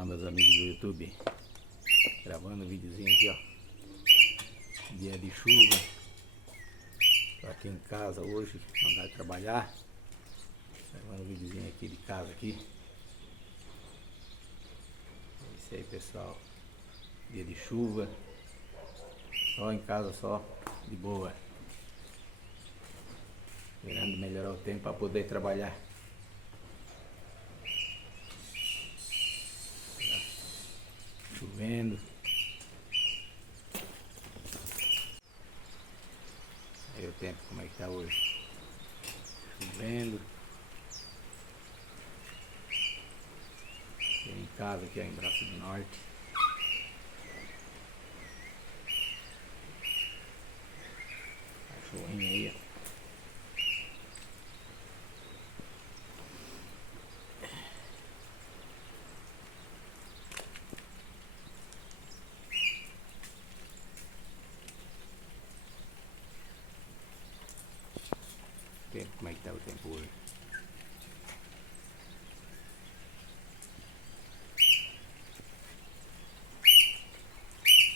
Olá, meus amigos do YouTube, gravando um videozinho aqui, ó. Dia de chuva. Tô aqui em casa hoje, andar de trabalhar, gravando um videozinho aqui de casa aqui. É isso aí, pessoal. Dia de chuva, só em casa, só de boa, esperando melhorar o tempo para poder trabalhar. Chovendo. Aí o tempo como é que tá hoje? Chovendo. Tô em casa aqui, ó, em Braço do Norte. Cachorrinho aí, ó. Como é que tá o tempo hoje?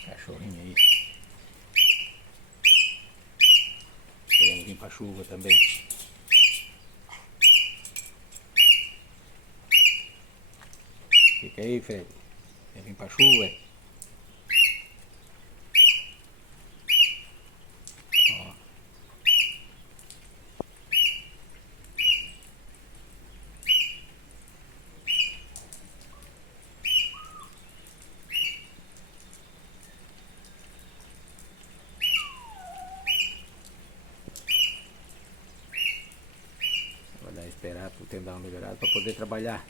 Cachorrinho aí. Querendo vir pra chuva também. Fica aí, Fred. Quer vir pra chuva? Ó. Vou dar esperar pro tempo dar uma melhorada para poder trabalhar.